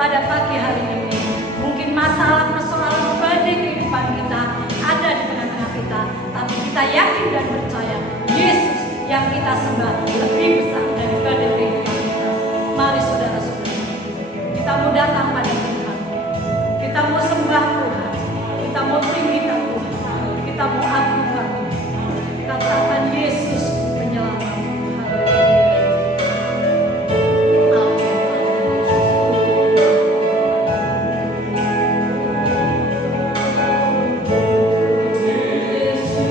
pada pagi hari ini. Mungkin masalah persoalan badai kehidupan kita ada di tengah-tengah kita, tapi kita yakin dan percaya Yesus yang kita sembah lebih besar daripada kehidupan kita. Mari saudara-saudara, kita mau datang pada Tuhan, kita mau sembah Tuhan, kita mau tinggikan Tuhan, kita mau agungkan Tuhan. Katakan Yesus penyelamat. Yesus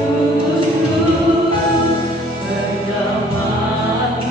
penyelamat.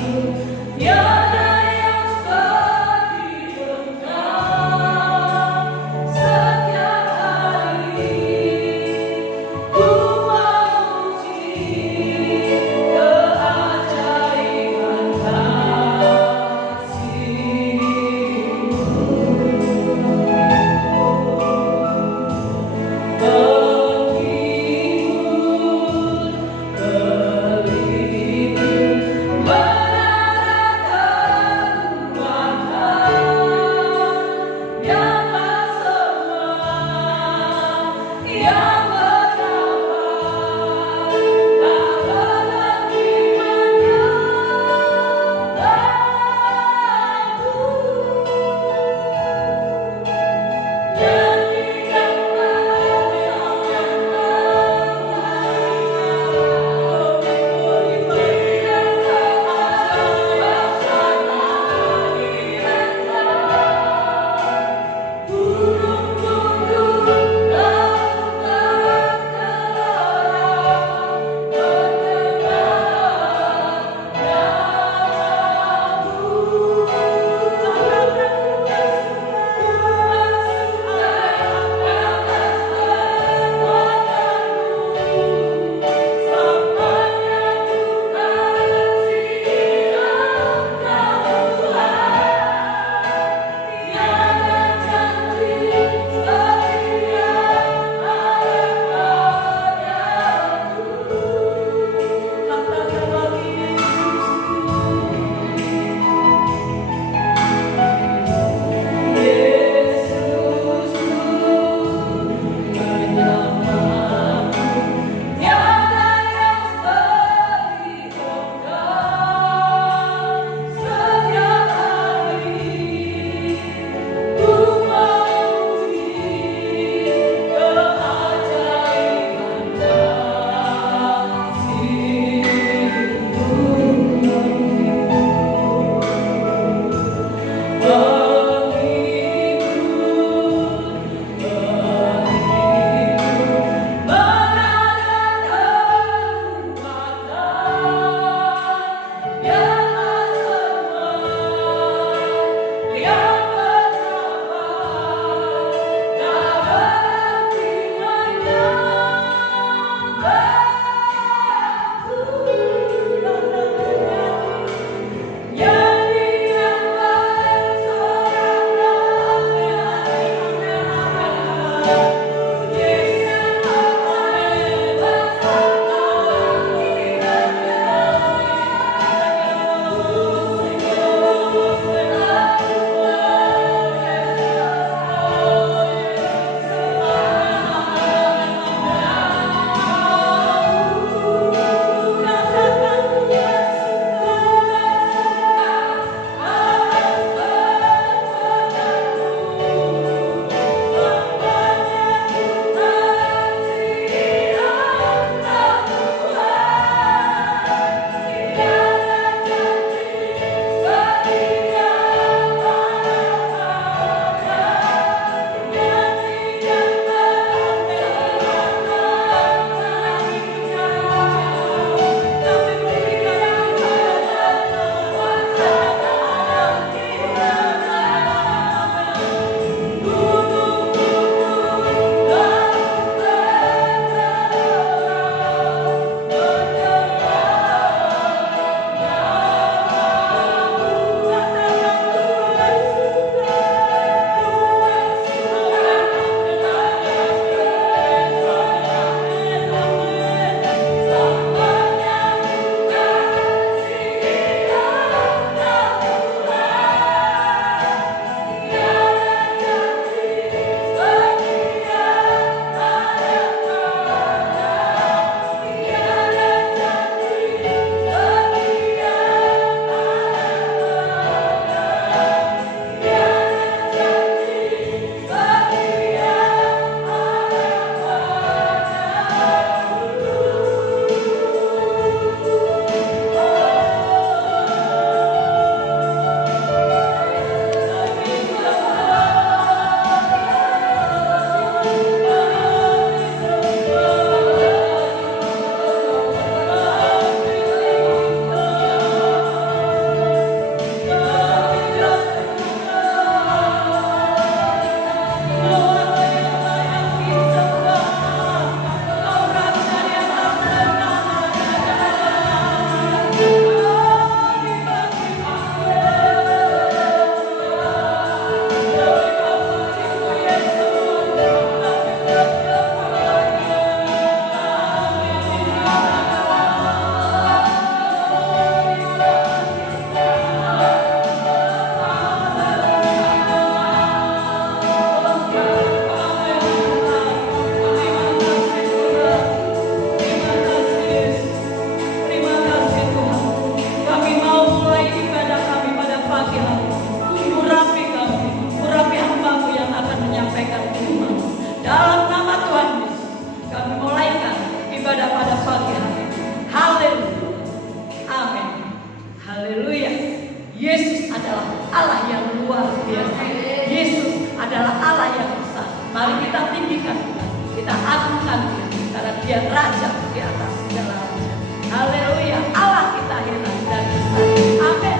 kita agungkan Dia, karena Dia Raja di atas segala raja. Haleluya, Allah kita heran dan besar. Amin.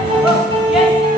Yes.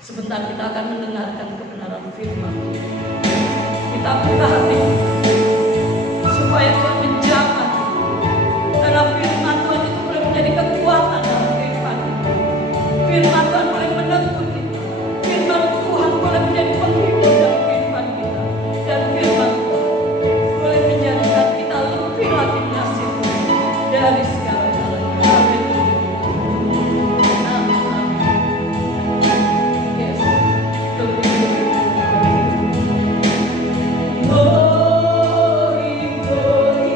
Sebentar kita akan mendengarkan kebenaran firman. Kita buka hati supaya Tuhan menjamah. Karena firman Tuhan itu boleh menjadi kekuatan dalam kehidupan kita. Firman Tuhan boleh meneguh kita. Firman Tuhan boleh menjadi penghibur dalam kehidupan kita. Dan firman Tuhan boleh menjadikan kita lebih lagi mengasihi dari segala-galanya. Amin. Glory, glory.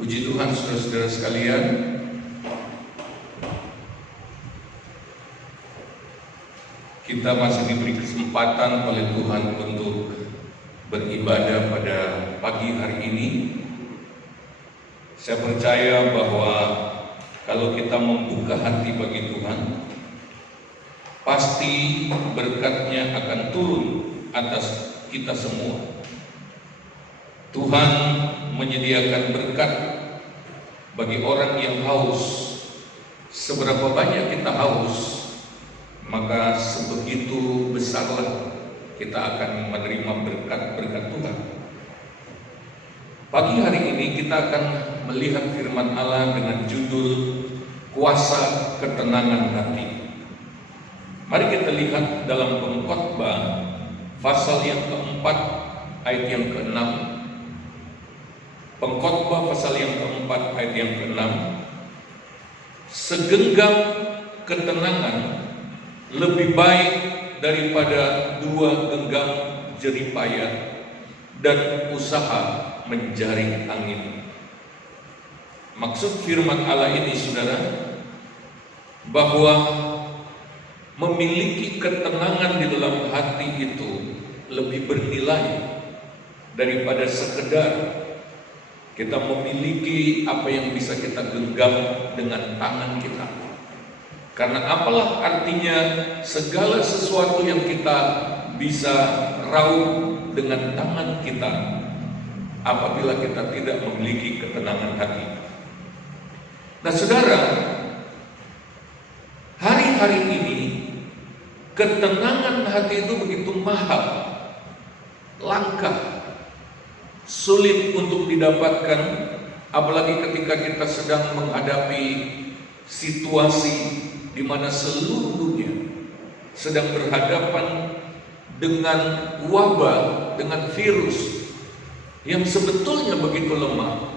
Puji Tuhan, saudara-saudara sekalian, kita masih diberi kesempatan oleh Tuhan untuk beribadah pada pagi hari ini. Saya percaya bahwa kalau kita membuka hati bagi Tuhan, pasti berkat-Nya akan turun atas kita semua. Tuhan menyediakan berkat bagi orang yang haus. Seberapa banyak kita haus, maka sebegitu besarlah kita akan menerima berkat-berkat Tuhan. Pagi hari ini kita akan melihat firman Allah dengan judul Kuasa Ketenangan Hati. Mari kita lihat dalam Pengkhotbah pasal yang keempat ayat yang ke-6. Pengkhotbah pasal yang keempat ayat yang ke-6. Segenggam ketenangan lebih baik daripada 2 genggam jeripaya dan usaha menjaring angin. Maksud firman Allah ini, saudara, bahwa memiliki ketenangan di dalam hati itu lebih bernilai daripada sekedar kita memiliki apa yang bisa kita genggam dengan tangan kita. Karena apalah artinya segala sesuatu yang kita bisa raup dengan tangan kita apabila kita tidak memiliki ketenangan hati. Nah, saudara, hari-hari ini ketenangan hati itu begitu mahal, langka, sulit untuk didapatkan, apalagi ketika kita sedang menghadapi situasi di mana seluruh dunia sedang berhadapan dengan wabah, dengan virus yang sebetulnya begitu lemah,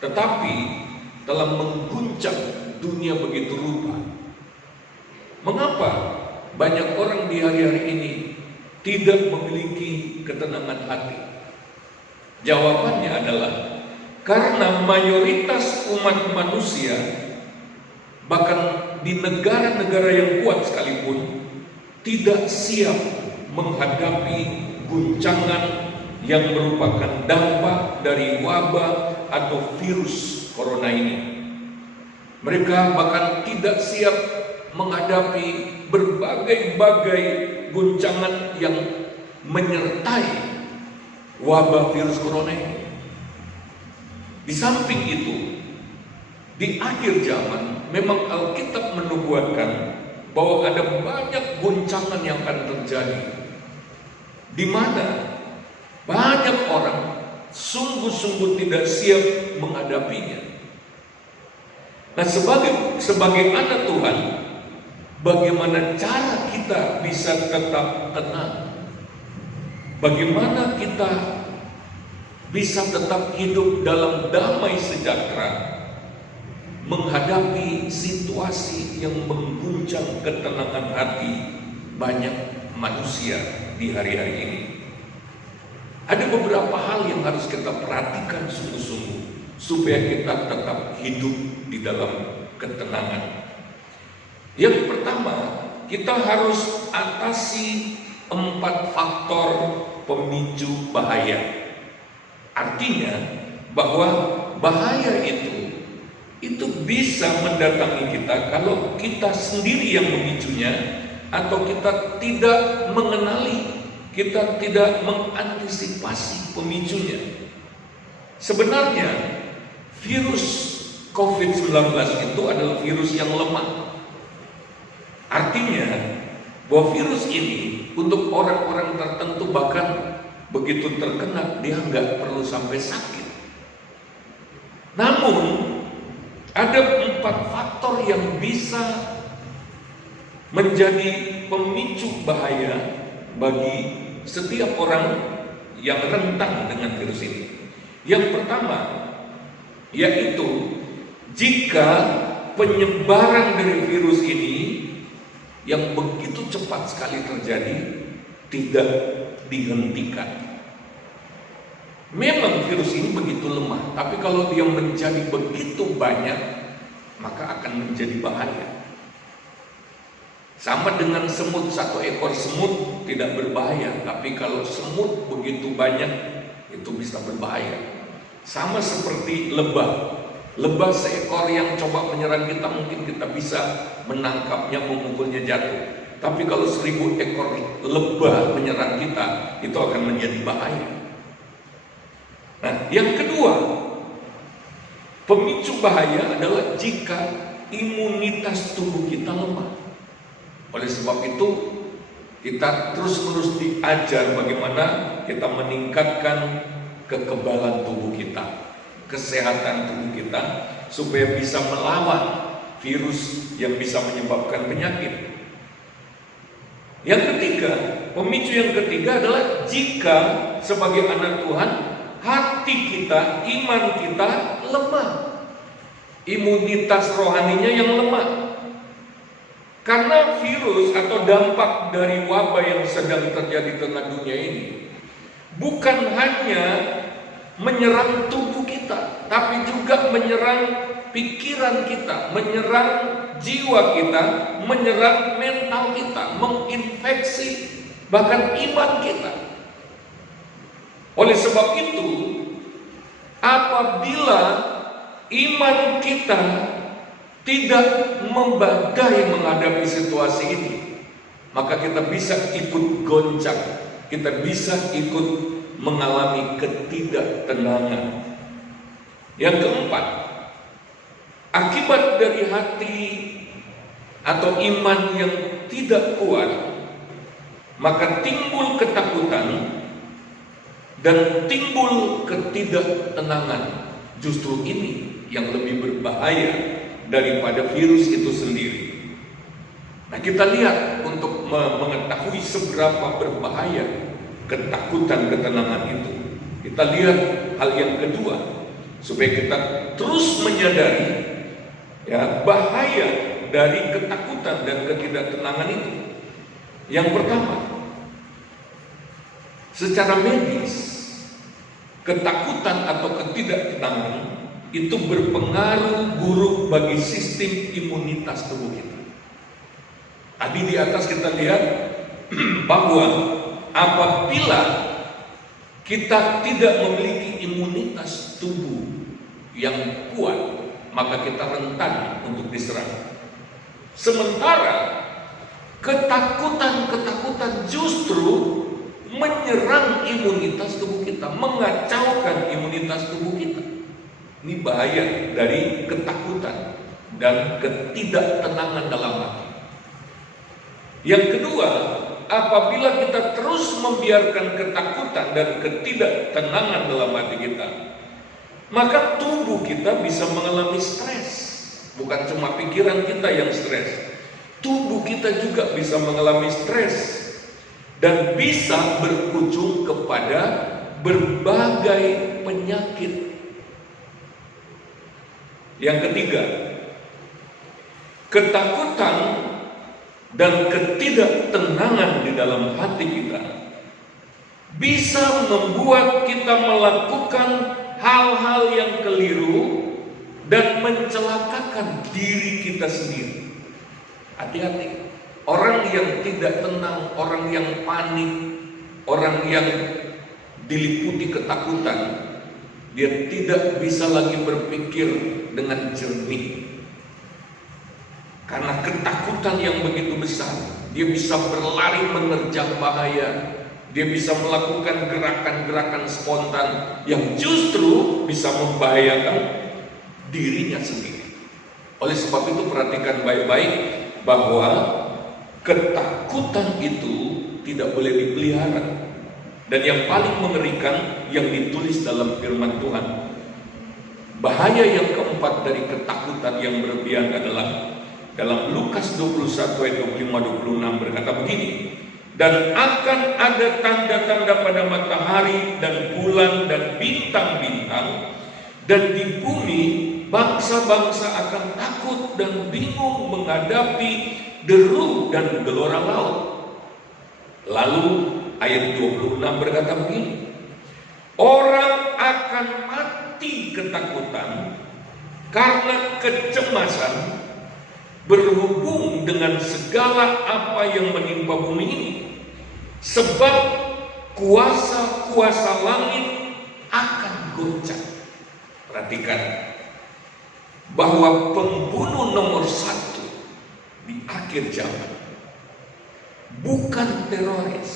tetapi telah mengguncang dunia begitu rupa. Mengapa banyak orang di hari-hari ini tidak memiliki ketenangan hati? Jawabannya adalah karena mayoritas umat manusia, bahkan di negara-negara yang kuat sekalipun, tidak siap menghadapi guncangan yang merupakan dampak dari wabah atau virus corona ini. Mereka bahkan tidak siap menghadapi berbagai-bagai guncangan yang menyertai wabah virus corona ini. Di samping itu, di akhir zaman memang Alkitab menubuatkan bahwa ada banyak guncangan yang akan terjadi, di mana banyak orang sungguh-sungguh tidak siap menghadapinya. Nah, sebagai anak Tuhan, bagaimana cara kita bisa tetap tenang? Bagaimana kita bisa tetap hidup dalam damai sejahtera menghadapi situasi yang mengguncang ketenangan hati banyak manusia di hari-hari ini? Ada beberapa hal yang harus kita perhatikan sungguh-sungguh supaya kita tetap hidup di dalam ketenangan. Yang pertama, kita harus atasi 4 faktor pemicu bahaya. Artinya bahwa bahaya itu bisa mendatangi kita kalau kita sendiri yang memicunya, atau kita tidak mengenali, kita tidak mengantisipasi pemicunya. Sebenarnya virus COVID-19 itu adalah virus yang lemah. Artinya bahwa virus ini untuk orang-orang tertentu bahkan begitu terkena dia nggak perlu sampai sakit. Namun ada 4 faktor yang bisa menjadi pemicu bahaya bagi setiap orang yang rentan dengan virus ini. Yang pertama yaitu jika penyebaran dari virus ini yang begitu cepat sekali terjadi tidak dihentikan. Memang virus ini begitu lemah, tapi kalau dia menjadi begitu banyak, maka akan menjadi bahaya. Sama dengan semut, satu ekor semut tidak berbahaya, tapi kalau semut begitu banyak, itu bisa berbahaya. Sama seperti lebah. Lebah seekor yang coba menyerang kita, mungkin kita bisa menangkapnya, memukulnya jatuh. Tapi kalau 1000 ekor lebah menyerang kita, itu akan menjadi bahaya. Nah, yang kedua, pemicu bahaya adalah jika imunitas tubuh kita lemah. Oleh sebab itu, kita terus-menerus diajar bagaimana kita meningkatkan kekebalan tubuh kita, kesehatan tubuh kita, supaya bisa melawan virus yang bisa menyebabkan penyakit. Yang ketiga, pemicu yang ketiga adalah jika sebagai anak Tuhan, hati kita, iman kita lemah, imunitas rohaninya yang lemah. Karena virus atau dampak dari wabah yang sedang terjadi di tengah dunia ini bukan hanya menyerang tubuh kita, tapi juga menyerang pikiran kita, menyerang jiwa kita, menyerang mental kita, menginfeksi bahkan iman kita. Oleh sebab itu, apabila iman kita tidak membadai menghadapi situasi ini, maka kita bisa ikut goncang, kita bisa ikut mengalami ketidaktenangan. Yang keempat, akibat dari hati atau iman yang tidak kuat, maka timbul ketakutan dan timbul ketidaktenangan. Justru ini yang lebih berbahaya daripada virus itu sendiri. Nah, kita lihat untuk mengetahui seberapa berbahaya ketakutan ketenangan itu. Kita lihat hal yang kedua, supaya kita terus menyadari ya bahaya dari ketakutan dan ketidaktenangan itu. Yang pertama, secara medis, ketakutan atau ketidaktenangan itu berpengaruh buruk bagi sistem imunitas tubuh kita. Tadi di atas kita lihat bahwa apabila kita tidak memiliki imunitas tubuh yang kuat, maka kita rentan untuk diserang. Sementara ketakutan justru menyerang imunitas tubuh kita, mengacaukan imunitas tubuh kita. Ini bahaya dari ketakutan dan ketidaktenangan dalam hati. Yang kedua, apabila kita terus membiarkan ketakutan dan ketidaktenangan dalam hati kita, maka tubuh kita bisa mengalami stres. Bukan cuma pikiran kita yang stres, tubuh kita juga bisa mengalami stres dan bisa berujung kepada berbagai penyakit. Yang ketiga, ketakutan dan ketidaktenangan di dalam hati kita bisa membuat kita melakukan hal-hal yang keliru dan mencelakakan diri kita sendiri. Hati-hati, orang yang tidak tenang, orang yang panik, orang yang diliputi ketakutan, dia tidak bisa lagi berpikir dengan jernih. Karena ketakutan yang begitu besar, dia bisa berlari menerjang bahaya. Dia bisa melakukan gerakan-gerakan spontan yang justru bisa membahayakan dirinya sendiri. Oleh sebab itu perhatikan baik-baik bahwa ketakutan itu tidak boleh dipelihara. Dan yang paling mengerikan yang ditulis dalam firman Tuhan, bahaya yang keempat dari ketakutan yang berlebihan adalah dalam Lukas 21 ayat 25-26 berkata begini, dan akan ada tanda-tanda pada matahari dan bulan dan bintang-bintang, dan di bumi bangsa-bangsa akan takut dan bingung menghadapi deru dan gelora laut. Lalu ayat 26 berkata begini, Orang akan mati ketakutan karena kecemasan berhubung dengan segala apa yang menimpa bumi ini. Sebab kuasa-kuasa langit akan goncang. Perhatikan bahwa pembunuh nomor satu di akhir zaman bukan teroris,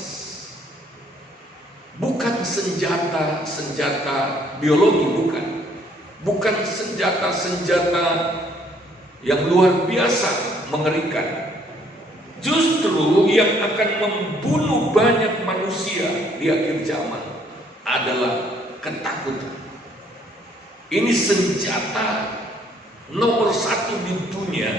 bukan senjata biologi, bukan senjata yang luar biasa mengerikan. Justru yang akan membunuh banyak manusia di akhir zaman adalah ketakutan. Ini senjata nomor satu di dunia,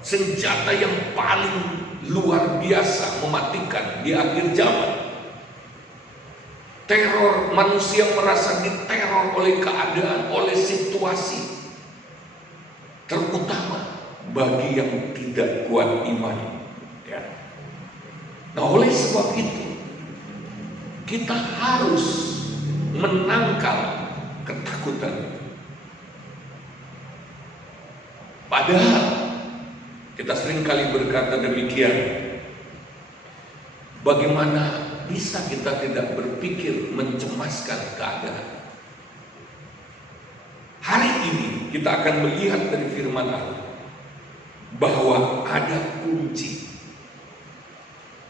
senjata yang paling luar biasa mematikan di akhir zaman. Teror, manusia merasa diteror oleh keadaan, oleh situasi, terutama bagi yang tidak kuat iman. Ya. Nah, oleh sebab itu kita harus menangkal ketakutan. Padahal kita seringkali berkata demikian. Bagaimana bisa kita tidak berpikir mencemaskan keadaan? Hari ini kita akan melihat dari firman Allah bahwa ada kunci,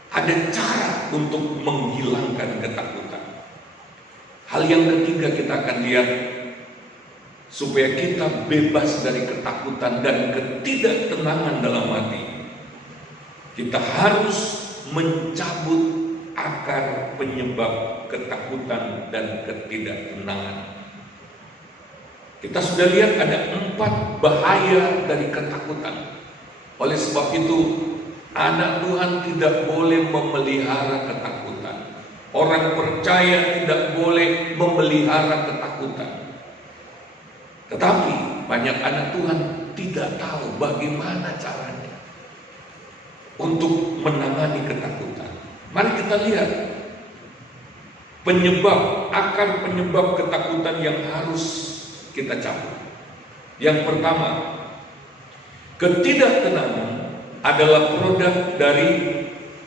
ada cara untuk menghilangkan ketakutan. Hal yang ketiga kita akan lihat, supaya kita bebas dari ketakutan dan ketidaktenangan dalam hati, kita harus mencabut akar penyebab ketakutan dan ketidaktenangan. Kita sudah lihat ada 4 bahaya dari ketakutan. Oleh sebab itu, anak Tuhan tidak boleh memelihara ketakutan. Orang percaya tidak boleh memelihara ketakutan. Tetapi banyak anak Tuhan tidak tahu bagaimana caranya untuk menangani ketakutan. Mari kita lihat akar penyebab ketakutan yang harus kita cabut. Yang pertama, ketidaktenangan adalah produk dari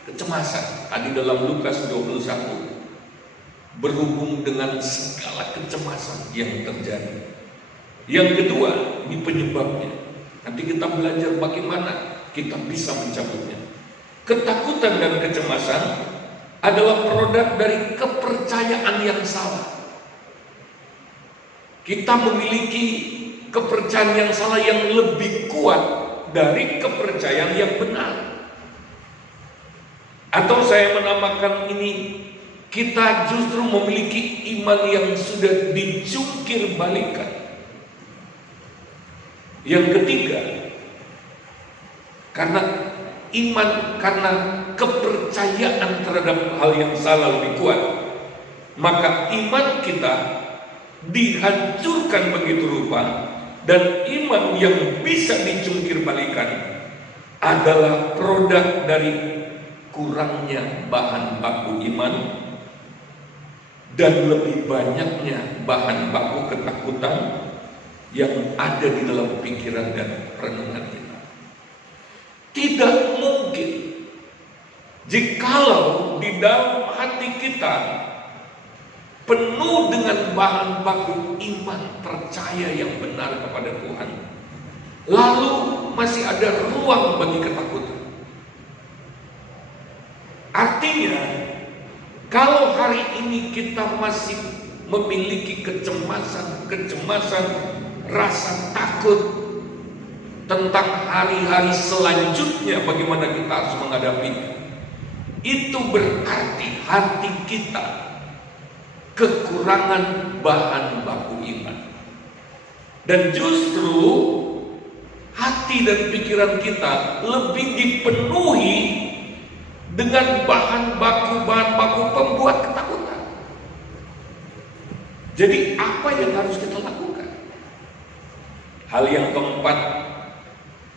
kecemasan. Tadi dalam Lukas 21 berhubung dengan segala kecemasan yang terjadi. Yang kedua, ini penyebabnya. Nanti kita belajar bagaimana kita bisa mencabutnya. Ketakutan dan kecemasan adalah produk dari kepercayaan yang salah. Kita memiliki kepercayaan yang salah yang lebih kuat dari kepercayaan yang benar. Atau saya menamakan ini, kita justru memiliki iman yang sudah dijungkir balikan. Yang ketiga, karena kepercayaan terhadap hal yang salah lebih kuat, maka iman kita dihancurkan begitu rupa, dan iman yang bisa dijungkir balikan adalah produk dari kurangnya bahan baku iman dan lebih banyaknya bahan baku ketakutan yang ada di dalam pikiran dan renungan kita. Tidak mungkin jikalau di dalam hati kita penuh dengan bahan baku iman, percaya yang benar kepada Tuhan, lalu masih ada ruang bagi ketakutan. Artinya, kalau hari ini kita masih memiliki kecemasan, rasa takut tentang hari-hari selanjutnya, bagaimana kita harus menghadapinya, itu berarti hati kita kekurangan bahan baku iman. Dan justru hati dan pikiran kita lebih dipenuhi dengan bahan baku pembuat ketakutan. Jadi apa yang harus kita lakukan? Hal yang keempat,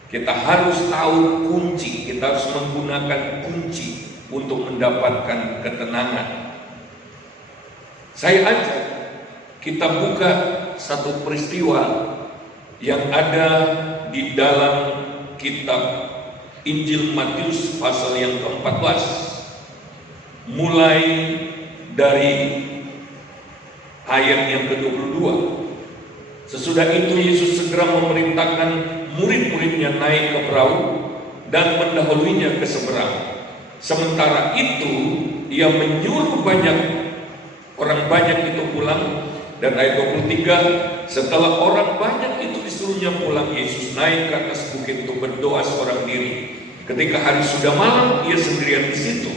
kita harus tahu kunci. Kita harus menggunakan kunci untuk mendapatkan ketenangan. Saya ajak kita buka satu peristiwa yang ada di dalam kitab Injil Matius pasal yang ke-14, mulai dari ayat yang ke-22. Sesudah itu Yesus segera memerintahkan murid-muridnya naik ke perahu dan mendahulunya ke seberang. Sementara itu ia menyuruh orang banyak itu pulang. Dan ayat 23, setelah orang banyak itu disuruhnya pulang, Yesus naik ke atas bukit untuk berdoa seorang diri. Ketika hari sudah malam, ia sendirian di situ.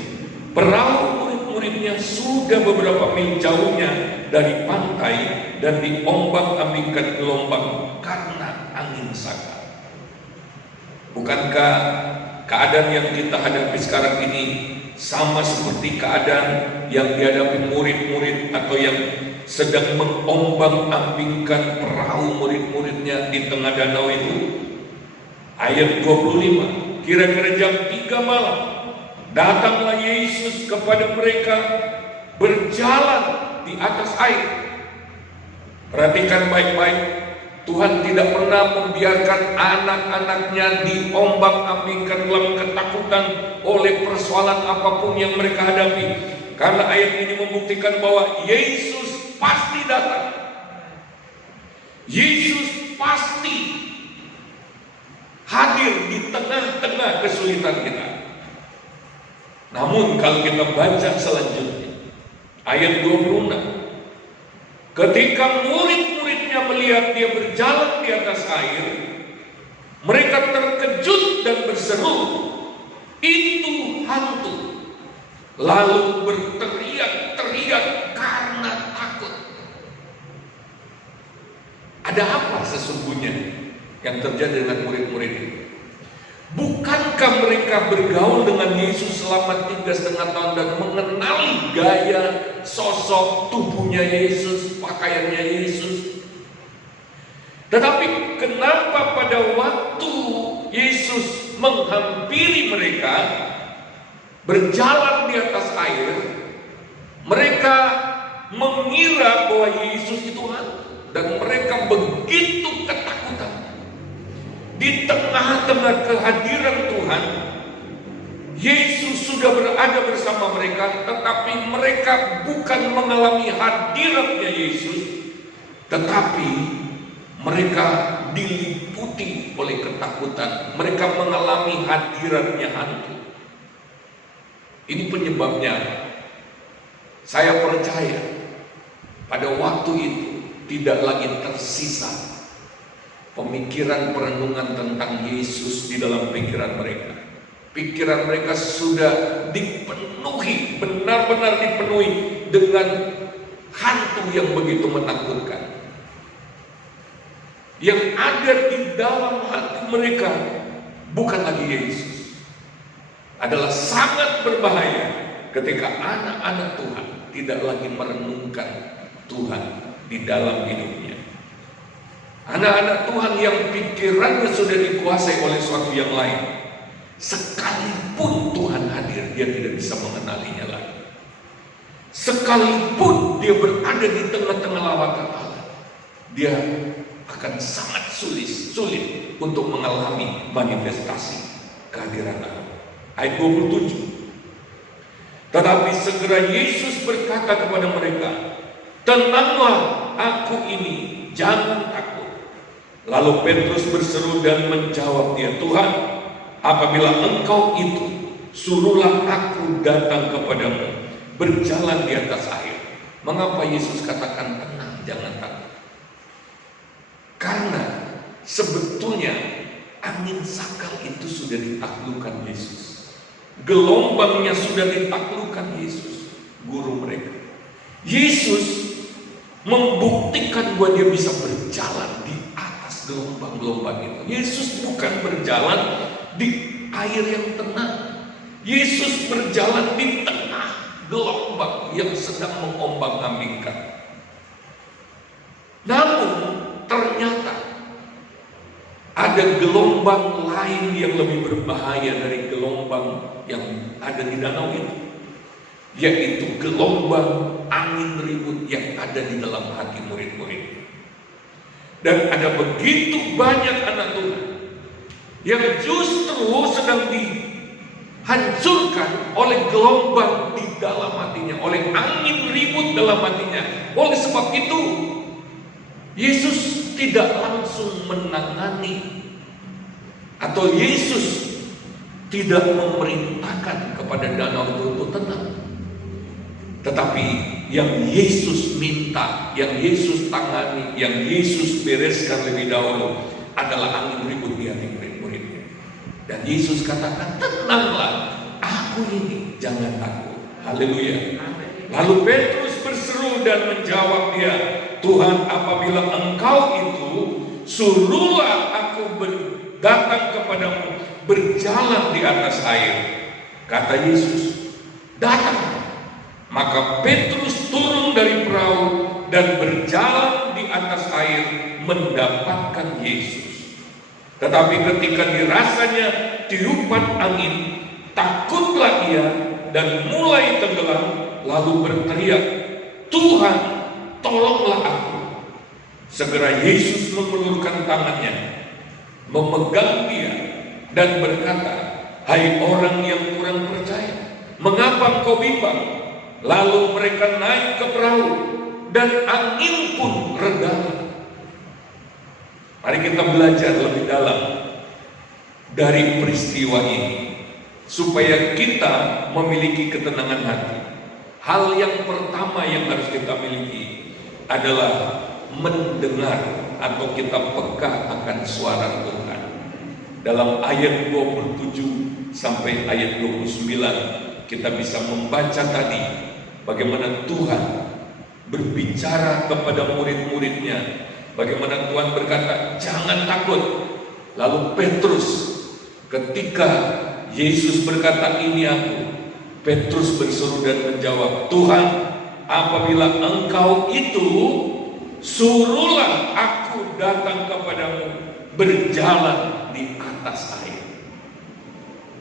Perahu murid-muridnya sudah beberapa mil jauhnya dari pantai dan diombang-ambingkan gelombang karena angin sakar. Bukankah keadaan yang kita hadapi sekarang ini sama seperti keadaan yang dihadapi murid-murid atau yang sedang mengombang-ambingkan perahu murid-muridnya di tengah danau itu? Ayat 25, kira-kira jam 3 malam datanglah Yesus kepada mereka berjalan di atas air. Perhatikan baik-baik, Tuhan tidak pernah membiarkan anak-anaknya diombang-ambingkan dalam ketakutan oleh persoalan apapun yang mereka hadapi. Karena ayat ini membuktikan bahwa Yesus pasti datang. Yesus pasti hadir di tengah-tengah kesulitan kita. Namun kalau kita baca selanjutnya, ayat 26, ketika murid-muridnya melihat dia berjalan di atas air, mereka terkejut dan berseru, "Itu hantu!" Lalu berteriak-teriak karena takut. Ada apa sesungguhnya yang terjadi dengan murid-murid itu? Bukankah mereka bergaul dengan Yesus selama 3,5 tahun dan mengenali gaya, sosok, tubuhnya Yesus, pakaiannya Yesus? Tetapi kenapa pada waktu Yesus menghampiri mereka, berjalan di atas air, mereka mengira bahwa Yesus itu hantu, dan mereka begitu ketakutan. Di tengah-tengah kehadiran Tuhan, Yesus sudah berada bersama mereka, tetapi mereka bukan mengalami hadiratnya Yesus, tetapi mereka diliputi oleh ketakutan. Mereka mengalami hadiratnya hantu. Ini penyebabnya saya percaya pada waktu itu tidak lagi tersisa pemikiran perenungan tentang Yesus di dalam pikiran mereka. Pikiran mereka sudah dipenuhi, benar-benar dipenuhi dengan hantu yang begitu menakutkan. Yang ada di dalam hati mereka bukan lagi Yesus. Adalah sangat berbahaya ketika anak-anak Tuhan tidak lagi merenungkan Tuhan di dalam hidupnya. Anak-anak Tuhan yang pikirannya sudah dikuasai oleh sesuatu yang lain, sekalipun Tuhan hadir, dia tidak bisa mengenalinya lagi. Sekalipun dia berada di tengah-tengah lawatan Allah, dia akan sangat sulit untuk mengalami manifestasi kehadiran Allah. Ayat 27. Tetapi segera Yesus berkata kepada mereka, "Tenanglah, aku ini, jangan takut." Lalu Petrus berseru dan menjawab dia, "Tuhan, apabila Engkau itu, suruhlah aku datang kepadamu berjalan di atas air." Mengapa Yesus katakan tenang, jangan takut? Karena sebetulnya angin sakal itu sudah ditaklukkan Yesus. Gelombangnya sudah ditaklukkan Yesus, guru mereka. Yesus membuktikan bahwa dia bisa berjalan di atas gelombang-gelombang itu. Yesus bukan berjalan di air yang tenang. Yesus berjalan di tengah gelombang yang sedang mengombang-ambingkan. Namun ternyata ada gelombang lain yang lebih berbahaya dari gelombang yang ada di danau itu, yaitu gelombang angin ribut yang ada di dalam hati murid-murid. Dan ada begitu banyak anak Tuhan yang justru sedang dihancurkan oleh gelombang di dalam hatinya, oleh angin ribut dalam hatinya. Oleh sebab itu, Yesus tidak langsung menangani, atau Yesus tidak memerintahkan kepada danau itu untuk tenang. Tetapi yang Yesus minta, yang Yesus tangani, yang Yesus bereskan lebih dahulu adalah angin ribut di hati murid-muridnya. Dan Yesus katakan, tenanglah, aku ini, jangan takut. Haleluya. Lalu Petrus berseru dan menjawab dia, Tuhan, apabila Engkau itu, suruhlah aku datang kepadamu, berjalan di atas air. Kata Yesus, datang. Maka Petrus turun dari perahu dan berjalan di atas air mendapatkan Yesus. Tetapi ketika dirasanya tiupan angin, takutlah ia dan mulai tenggelam, lalu berteriak, Tuhan, tolonglah aku. Segera Yesus mengulurkan tangannya, memegang dia dan berkata, hai orang yang kurang percaya, mengapa engkau bimbang? Lalu mereka naik ke perahu dan angin pun reda. Mari kita belajar lebih dalam dari peristiwa ini supaya kita memiliki ketenangan hati. Hal yang pertama yang harus kita miliki adalah mendengar atau kita peka akan suara Tuhan. Dalam ayat 27 sampai ayat 29 kita bisa membaca tadi bagaimana Tuhan berbicara kepada murid-muridnya, bagaimana Tuhan berkata, jangan takut. Lalu Petrus, ketika Yesus berkata, ini aku, Petrus berseru dan menjawab, Tuhan, apabila Engkau itu, suruhlah aku datang kepadamu, berjalan di atas air.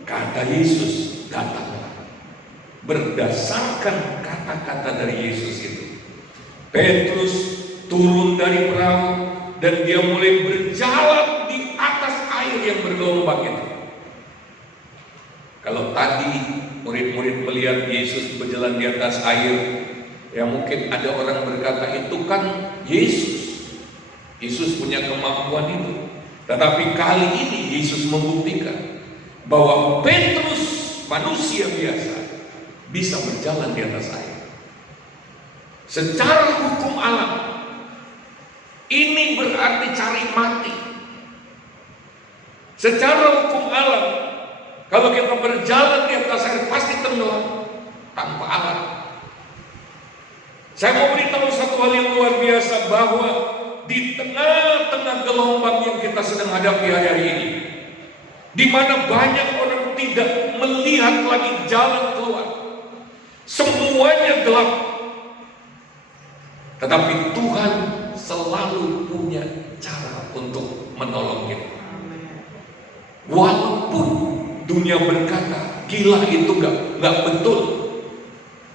Kata Yesus, datanglah. Berdasarkan kata-kata dari Yesus itu, Petrus turun dari perahu dan dia mulai berjalan di atas air yang bergelombang itu. Kalau tadi murid-murid melihat Yesus berjalan di atas air, ya mungkin ada orang berkata, itu kan Yesus. Yesus punya kemampuan itu. Tetapi kali ini Yesus membuktikan bahwa Petrus, manusia biasa, bisa berjalan di atas air. Secara hukum alam, ini berarti cari mati. Secara hukum alam, kalau kita berjalan di atas air pasti tenggelam tanpa alat. Saya mau beritahu satu hal yang luar biasa, bahwa di tengah-tengah gelombang yang kita sedang hadapi hari ini, di mana banyak orang tidak melihat lagi jalan keluar, semuanya gelap, tetapi Tuhan selalu punya cara untuk menolong kita. Walaupun dunia berkata gila, itu nggak betul.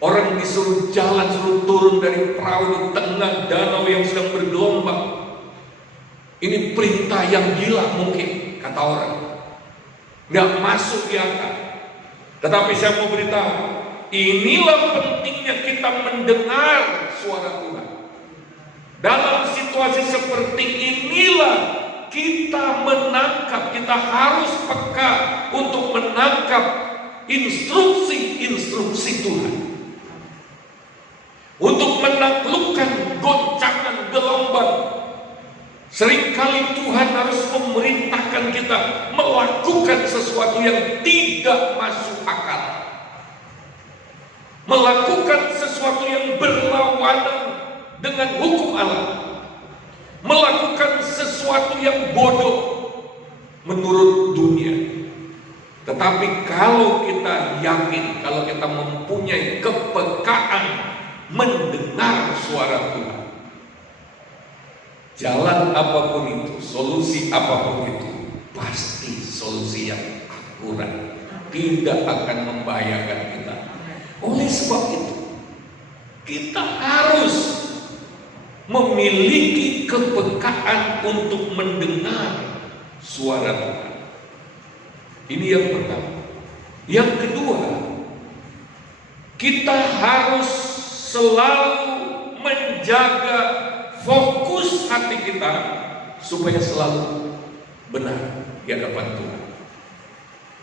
Orang disuruh jalan, suruh turun dari perahu di tengah danau yang sedang bergelombang. Ini perintah yang gila mungkin, kata orang, nggak masuk di akal. Tetapi saya mau beritahu, inilah pentingnya kita mendengar suara Tuhan. Dalam situasi seperti inilah kita menangkap, kita harus peka untuk menangkap instruksi-instruksi Tuhan. Untuk menaklukkan goncangan gelombang, seringkali Tuhan harus memerintahkan kita melakukan sesuatu yang tidak masuk akal, melakukan sesuatu yang berlawanan dengan hukum alam, melakukan sesuatu yang bodoh menurut dunia. Tetapi kalau kita yakin, kalau kita mempunyai kepekaan mendengar suara Tuhan, jalan apapun itu, solusi apapun itu, pasti solusi yang akurat, tidak akan membahayakan kita. Oleh sebab itu, kita harus memiliki kepekaan untuk mendengar suara Tuhan. Ini yang pertama. Yang kedua, kita harus selalu menjaga fokus hati kita supaya selalu benar di hadapan Tuhan.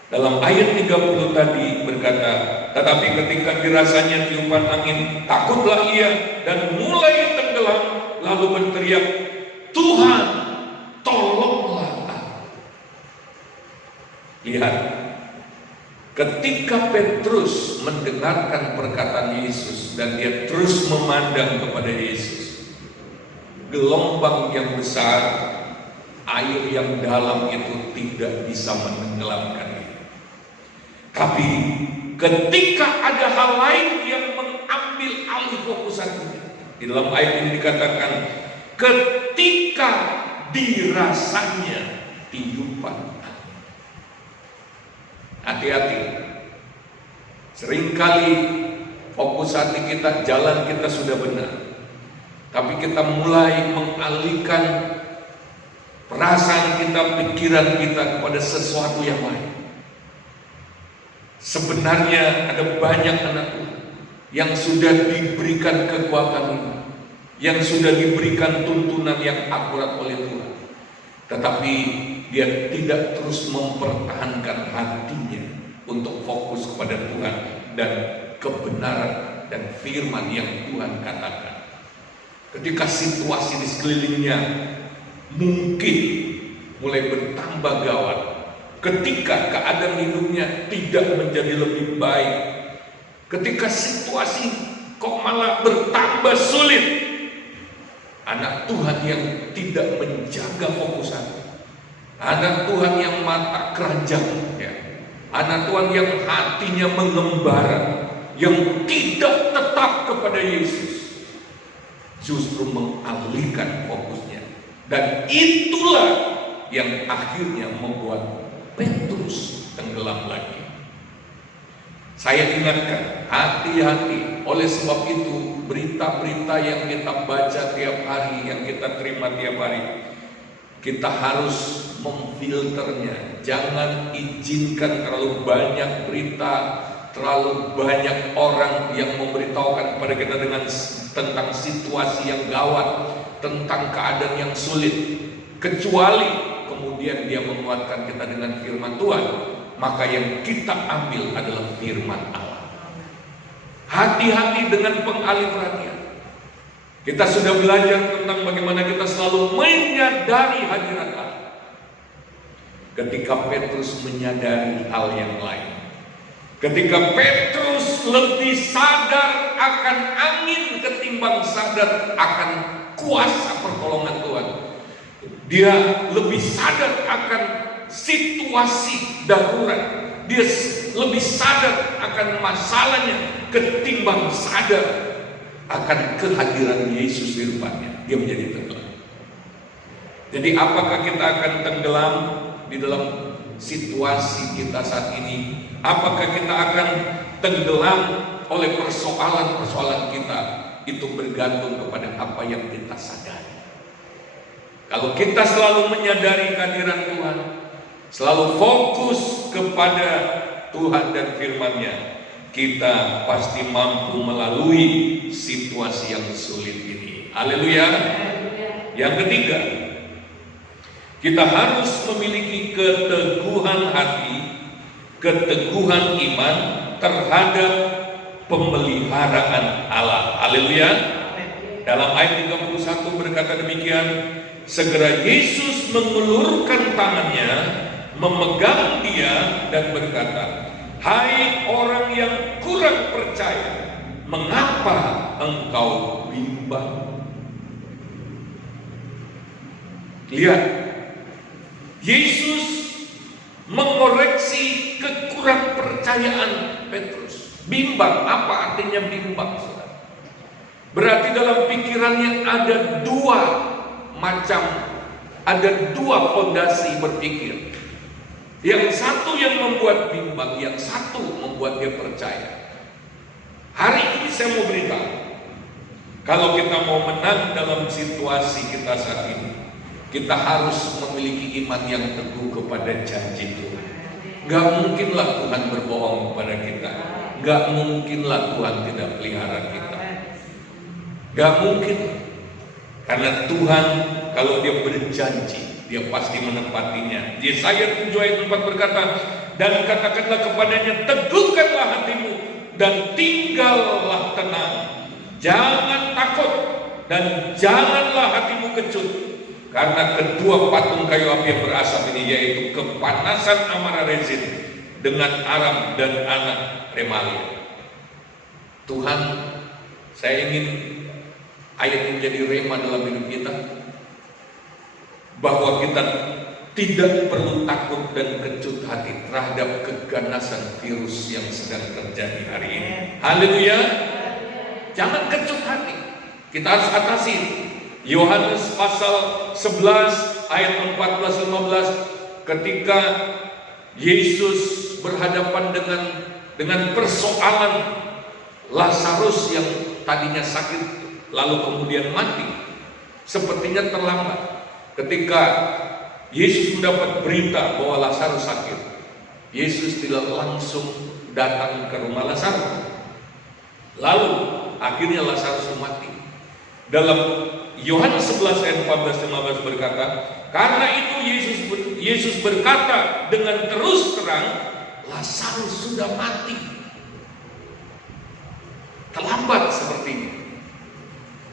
Dalam ayat 30 tadi berkata, tetapi ketika dirasanya tiupan angin, takutlah ia dan mulai tenggelam, lalu berteriak, Tuhan, tolonglah aku. Lihat, ketika Petrus mendengarkan perkataan Yesus dan dia terus memandang kepada Yesus, gelombang yang besar, air yang dalam itu tidak bisa menenggelamkan. Tapi ketika ada hal lain yang mengambil alih fokus hatinya, di dalam ayat ini dikatakan, ketika dirasanya tiupan. Hati-hati. Seringkali fokus hati kita, jalan kita sudah benar, tapi kita mulai mengalihkan perasaan kita, pikiran kita kepada sesuatu yang lain. Sebenarnya ada banyak anak Tuhan yang sudah diberikan kekuatan ini, yang sudah diberikan tuntunan yang akurat oleh Tuhan, tetapi dia tidak terus mempertahankan hatinya untuk fokus kepada Tuhan dan kebenaran dan firman yang Tuhan katakan. Ketika situasi di sekelilingnya mungkin mulai bertambah gawat, ketika keadaan hidupnya tidak menjadi lebih baik, ketika situasi kok malah bertambah sulit, anak Tuhan yang tidak menjaga fokus hati, anak Tuhan yang mata keranjang, ya, anak Tuhan yang hatinya mengembara, yang tidak tetap kepada Yesus, justru mengalihkan fokusnya, dan itulah yang akhirnya membuat Petrus tenggelam lagi. Saya ingatkan, hati-hati. Oleh sebab itu, berita-berita yang kita baca tiap hari, yang kita terima tiap hari, kita harus memfilternya. Jangan izinkan terlalu banyak berita, terlalu banyak orang yang memberitahukan kepada kita tentang situasi yang gawat, tentang keadaan yang sulit, kecuali kemudian dia menguatkan kita dengan firman Tuhan, maka yang kita ambil adalah firman Allah. Hati-hati dengan pengalih perhatian. Kita sudah belajar tentang bagaimana kita selalu menyadari hadirat Allah. Ketika Petrus menyadari hal yang lain, ketika Petrus lebih sadar akan angin ketimbang sadar akan kuasa pertolongan Tuhan, dia lebih sadar akan situasi darurat, dia lebih sadar akan masalahnya ketimbang sadar akan kehadiran Yesus di depannya. Dia menjadi tenggelam. Jadi apakah kita akan tenggelam di dalam situasi kita saat ini? Apakah kita akan tenggelam oleh persoalan-persoalan kita? Itu bergantung kepada apa yang kita sadari. Kalau kita selalu menyadari kehadiran Tuhan, selalu fokus kepada Tuhan dan firman-Nya, kita pasti mampu melalui situasi yang sulit ini. Haleluya. Yang ketiga, kita harus memiliki keteguhan hati, keteguhan iman terhadap pemeliharaan Allah. Haleluya. Dalam ayat 31 berkata demikian, segera Yesus mengulurkan tangannya, memegang dia dan berkata, hai orang yang kurang percaya, mengapa engkau bimbang? Lihat, Yesus mengoreksi kekurang percayaan Petrus. Bimbang, apa artinya bimbang? Berarti dalam pikirannya ada dua fondasi berpikir. Yang satu yang membuat bimbang, yang satu membuat dia percaya. Hari ini saya mau beritahu, Kalau kita mau menang dalam situasi kita saat ini, kita harus memiliki iman yang teguh kepada janji Tuhan. Gak mungkinlah Tuhan berbohong kepada kita. Gak mungkinlah Tuhan tidak pelihara kita. Gak mungkin. Karena Tuhan kalau dia berjanji, dia pasti menepatinya. Yesaya 7 ayat 4 berkata, dan katakanlah kepadanya, teguhkanlah hatimu dan tinggallah tenang. Jangan takut dan janganlah hatimu kecut. Karena kedua patung kayu api yang berasap ini, yaitu kepanasan amarah Rezin dengan Aram dan anak Remalia. Tuhan, saya ingin ayat ini menjadi rema dalam hidup kita, bahwa kita tidak perlu takut dan kecut hati terhadap keganasan virus yang sedang terjadi hari ini. Haleluya. Jangan kecut hati. Kita harus atasi. Yohanes pasal 11 ayat 14-15, ketika Yesus berhadapan dengan persoalan Lazarus yang tadinya sakit lalu kemudian mati, sepertinya terlambat. Ketika Yesus mendapat berita bahwa Lazarus sakit, Yesus tidak langsung datang ke rumah Lazarus. Lalu akhirnya Lazarus mati. Dalam Yohanes 11 ayat 14-15 berkata, karena itu Yesus berkata dengan terus terang, Lazarus sudah mati. Terlambat seperti ini.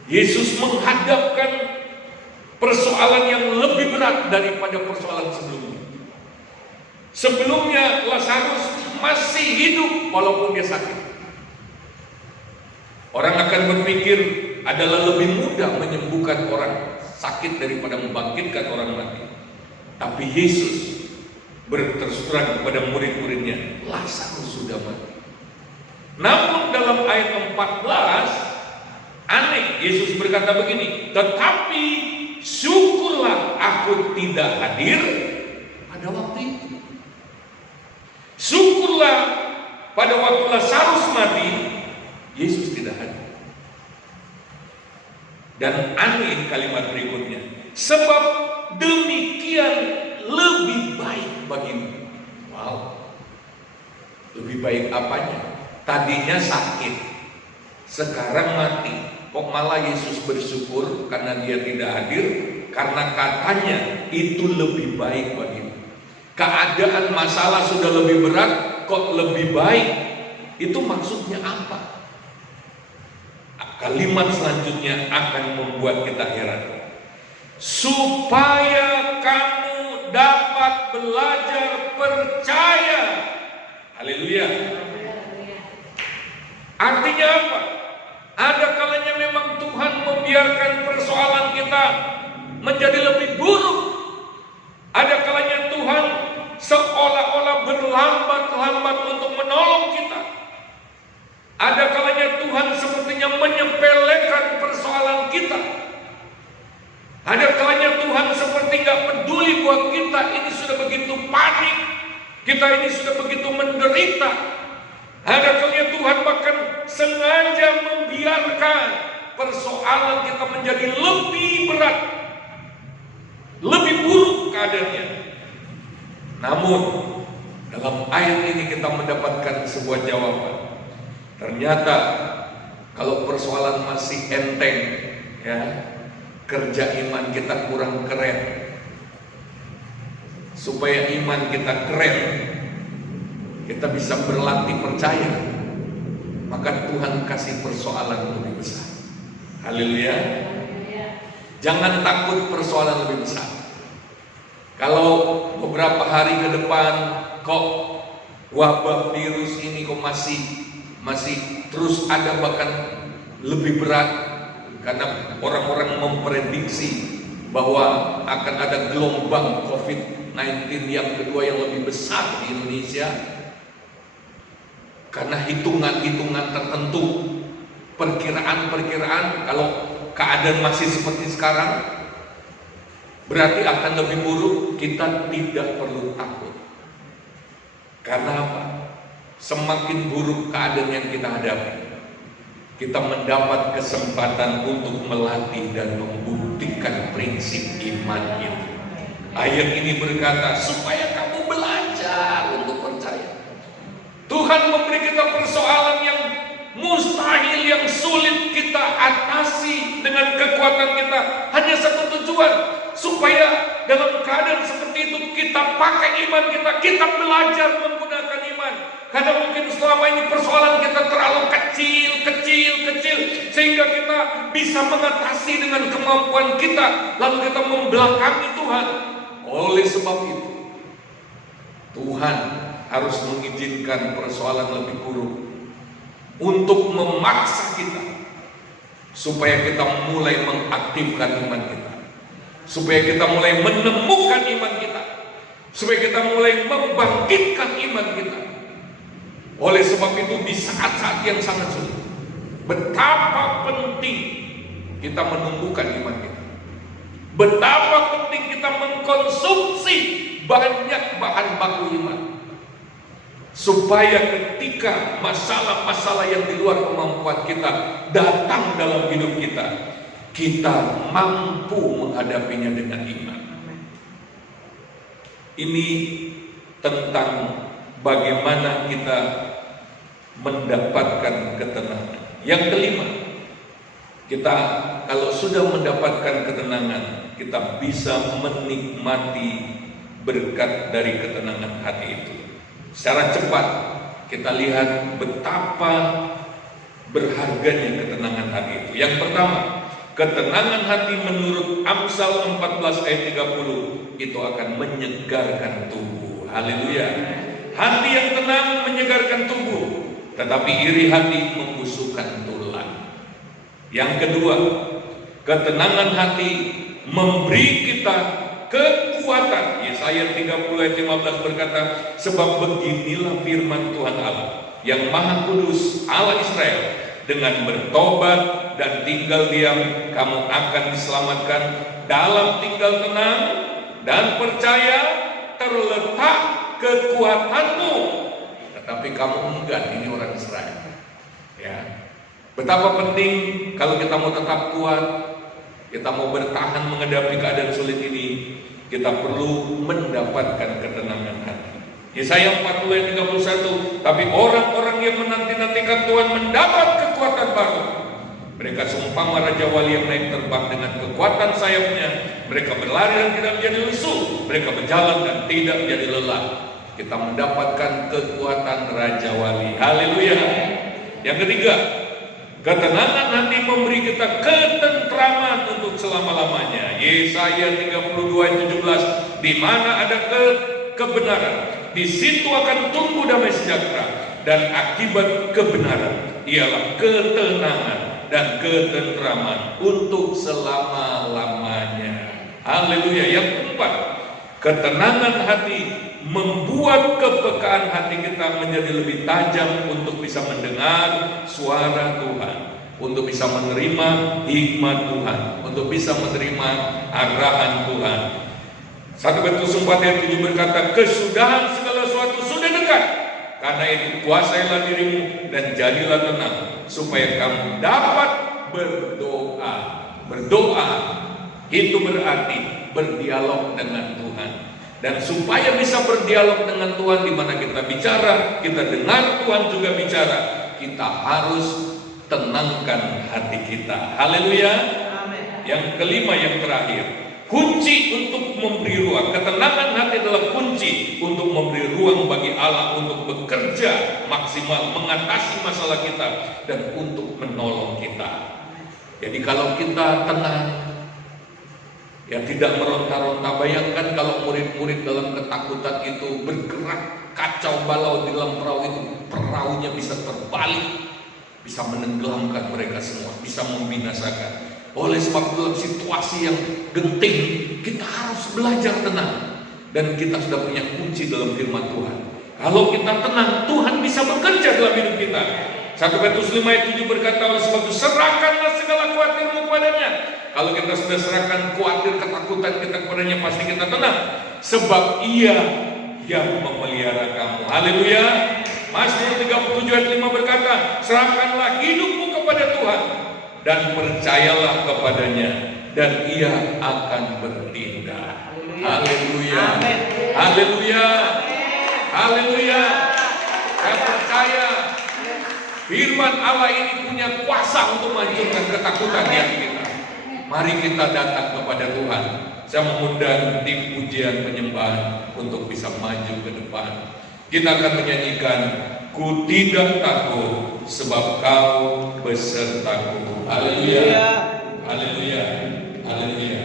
Yesus menghadapkan persoalan yang lebih berat daripada persoalan sebelumnya. Sebelumnya Lazarus masih hidup walaupun dia sakit. Orang akan berpikir adalah lebih mudah menyembuhkan orang sakit daripada membangkitkan orang mati. Tapi Yesus berterus terang kepada murid-muridnya, Lazarus sudah mati. Namun dalam ayat 14 aneh, Yesus berkata begini, tetapi syukurlah aku tidak hadir pada waktu itu. Syukurlah pada waktu Lazarus mati, Yesus tidak hadir. Dan aneh kalimat berikutnya, sebab demikian lebih baik bagimu. Wow, lebih baik apanya? Tadinya sakit, sekarang mati. Kok malah Yesus bersyukur karena dia tidak hadir? Karena katanya itu lebih baik bagimu. Keadaan masalah sudah lebih berat, kok lebih baik? Itu maksudnya apa? Kalimat selanjutnya akan membuat kita heran. Supaya kamu dapat belajar percaya. Haleluya. Artinya apa? Ada kalanya memang Tuhan membiarkan persoalan kita menjadi lebih buruk. Ada kalanya Tuhan seolah-olah berlambat-lambat untuk menolong kita. Ada kalanya Tuhan sepertinya menyepelekan persoalan kita. Ada kalanya Tuhan seperti gak peduli buat kita ini sudah begitu panik, kita ini sudah begitu menderita. Ada kalanya Tuhan bahkan sengaja membiarkan persoalan kita menjadi lebih berat, lebih buruk keadaannya. Namun dalam ayat ini kita mendapatkan sebuah jawaban. Ternyata kalau persoalan masih enteng, ya, kerja iman kita kurang keren. Supaya iman kita keren, kita bisa berlatih percaya, maka Tuhan kasih persoalan lebih besar. Haleluya. Jangan takut persoalan lebih besar. Kalau beberapa hari ke depan kok wabah virus ini kok masih terus ada, bahkan lebih berat, karena orang-orang memprediksi bahwa akan ada gelombang COVID-19 yang kedua yang lebih besar di Indonesia, karena hitungan-hitungan tertentu, perkiraan-perkiraan, kalau keadaan masih seperti sekarang berarti akan lebih buruk. Kita tidak perlu takut. Karena apa? Semakin buruk keadaan yang kita hadapi, kita mendapat kesempatan untuk melatih dan membuktikan prinsip iman itu. Ayat ini berkata, supaya kamu belajar untuk percaya. Tuhan memberi kita persoalan yang mustahil, yang sulit kita atasi dengan kekuatan kita. Hanya satu tujuan, supaya dalam keadaan seperti itu kita pakai iman kita belajar menggunakan iman. Karena mungkin selama ini persoalan kita terlalu kecil, sehingga kita bisa mengatasi dengan kemampuan kita, lalu kita membelakangi Tuhan. Oleh sebab itu, Tuhan harus mengizinkan persoalan lebih buruk untuk memaksa kita, supaya kita mulai mengaktifkan iman kita, supaya kita mulai menemukan iman kita, supaya kita mulai membangkitkan iman kita. Oleh sebab itu, di saat-saat yang sangat sulit, betapa penting kita menumbuhkan iman kita, betapa penting kita mengkonsumsi banyak bahan baku iman, supaya ketika masalah-masalah yang di luar kemampuan kita datang dalam hidup kita, kita mampu menghadapinya dengan iman. Ini tentang bagaimana kita mendapatkan ketenangan. Yang kelima, kita kalau sudah mendapatkan ketenangan, kita bisa menikmati berkat dari ketenangan hati itu. Secara cepat kita lihat betapa berharganya ketenangan hati itu. Yang pertama, ketenangan hati menurut Amsal 14 ayat 30 itu akan menyegarkan tubuh. Haleluya. Hati yang tenang menyegarkan tubuh, tetapi iri hati membusukkan tulang. Yang kedua, ketenangan hati memberi kita kekuatan. Yesaya 30 ayat 15 berkata, sebab beginilah firman Tuhan Allah yang Maha Kudus, Allah Israel, dengan bertobat dan tinggal diam kamu akan diselamatkan. Dalam tinggal tenang dan percaya terletak kekuatanmu. Tetapi kamu enggan, ini orang Israel. Ya. Betapa penting kalau kita mau tetap kuat, kita mau bertahan menghadapi keadaan sulit ini, kita perlu mendapatkan ketenangan hati. Yesaya 40 ayat 31, tapi orang-orang yang menanti-nantikan Tuhan mendapat kekuatan baru. Mereka seumpama raja wali yang naik terbang dengan kekuatan sayapnya. Mereka berlari dan tidak menjadi lesu, mereka berjalan dan tidak menjadi lelah. Kita mendapatkan kekuatan raja wali. Haleluya. Yang ketiga, ketenangan hati memberi kita ketentraman untuk selama-lamanya. Yesaya 32 ayat 17, di mana ada kebenaran, di situ akan tumbuh damai sejahtera, dan akibat kebenaran ialah ketenangan dan ketentraman untuk selama-lamanya. Haleluya. Yang keempat, ketenangan hati membuat kepekaan hati kita menjadi lebih tajam untuk bisa mendengar suara Tuhan, untuk bisa menerima hikmat Tuhan, untuk bisa menerima arahan Tuhan. 1 Petrus 4 ayat 7 berkata, kesudahan segala sesuatu sudah dekat, karena itu kuasailah dirimu dan jadilah tenang, supaya kamu dapat berdoa. Berdoa itu berarti berdialog dengan Tuhan. Dan supaya bisa berdialog dengan Tuhan, di mana kita bicara, kita dengar Tuhan juga bicara, kita harus tenangkan hati kita. Haleluya. Yang kelima, yang terakhir, kunci untuk memberi ruang. Ketenangan hati adalah kunci untuk memberi ruang bagi Allah untuk bekerja maksimal, mengatasi masalah kita, dan untuk menolong kita. Jadi kalau kita tenang, ya tidak meronta-ronta. Bayangkan kalau murid-murid dalam ketakutan itu bergerak kacau balau di dalam perahu itu, perahunya bisa terbalik, bisa menenggelamkan mereka semua, bisa membinasakan. Oleh sebab dalam situasi yang genting, kita harus belajar tenang, dan kita sudah punya kunci dalam firman Tuhan. Kalau kita tenang, Tuhan bisa bekerja dalam hidup kita. 1 Petrus 5 ayat 7 berkata, oleh sebab itu serahkanlah segala khawatirmu kepadanya. Kalau kita sudah serahkan khawatir, ketakutan kita kepadanya, pasti kita tenang, sebab Ia yang memelihara kamu. Haleluya. Mazmur 37 ayat 5 berkata, serahkanlah hidupmu kepada kepada Tuhan dan percayalah kepadanya, dan Ia akan bertindak. Haleluya. Haleluya. Haleluya. Saya percaya firman Allah ini punya kuasa untuk menghancurkan ketakutan di hati kita. Mari kita datang kepada Tuhan. Saya mengundang tim pujian penyembahan untuk bisa maju ke depan. Kita akan menyanyikan Ku tidak takut sebab Kau besertaku. Haleluya. Haleluya. Haleluya.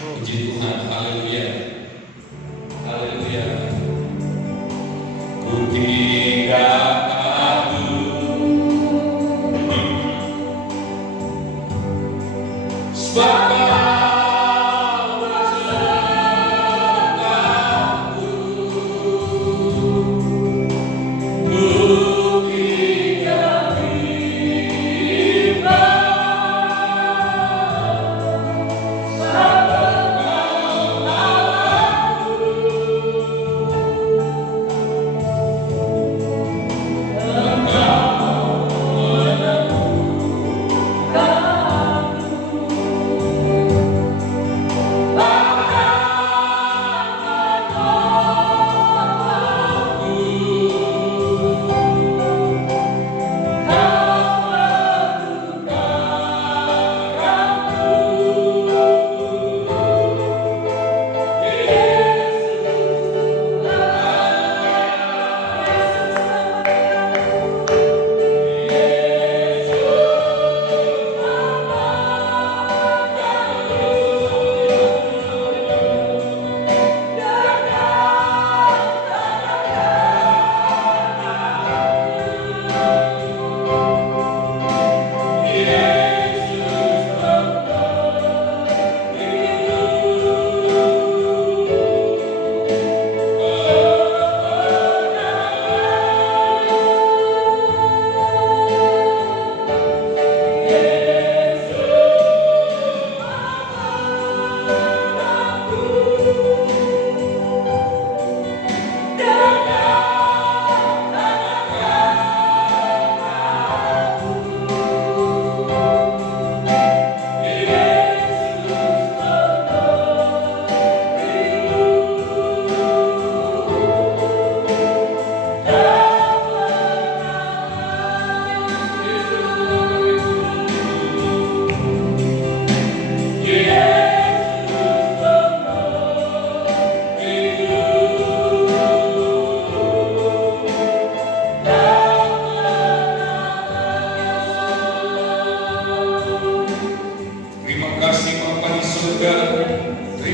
Puji Tuhan. Haleluya. Haleluya. Ku tidak takut sebab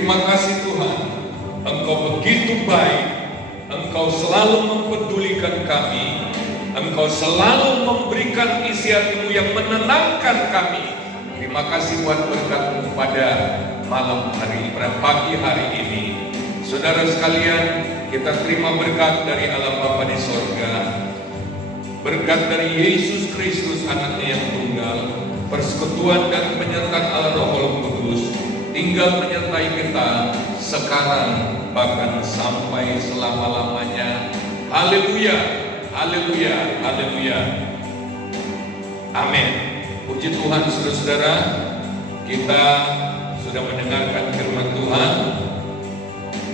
terima kasih Tuhan, Engkau begitu baik, Engkau selalu mempedulikan kami, Engkau selalu memberikan isi hati-Mu yang menenangkan kami. Terima kasih buat berkat-Mu pada malam hari, pada pagi hari ini. Saudara sekalian, kita terima berkat dari Allah Bapa di sorga, berkat dari Yesus Kristus anaknya yang tunggal, persekutuan dan penyertaan Allah Roh Kudus tinggal menyertai kita sekarang bahkan sampai selama-lamanya. Haleluya, haleluya, haleluya. Amin. Puji Tuhan saudara-saudara, kita sudah mendengarkan firman Tuhan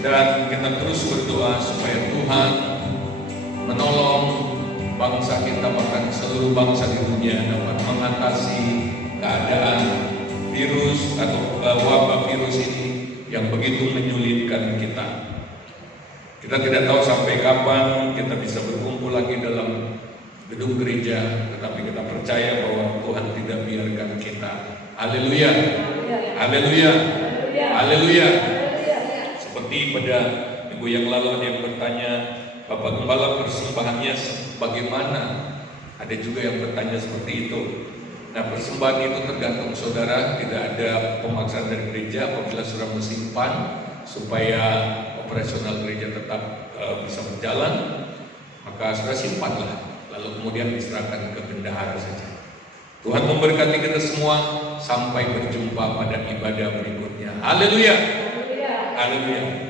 dan kita terus berdoa supaya Tuhan menolong bangsa kita, bahkan seluruh bangsa di dunia dapat mengatasi keadaan virus atau wabah virus ini yang begitu menyulitkan kita. Kita tidak tahu sampai kapan kita bisa berkumpul lagi dalam gedung gereja, tetapi kita percaya bahwa Tuhan tidak biarkan kita. Haleluya, haleluya, haleluya. Seperti pada minggu yang lalu ada yang bertanya, Bapak Gembala persembahannya bagaimana? Ada juga yang bertanya seperti itu. Nah, persembahan itu tergantung saudara, tidak ada pemaksaan dari gereja. Apabila saudara mensimpan supaya operasional gereja tetap bisa berjalan, maka saudara simpanlah, lalu kemudian diserahkan ke bendahara saja. Tuhan memberkati kita semua, sampai berjumpa pada ibadah berikutnya. Haleluya, haleluya.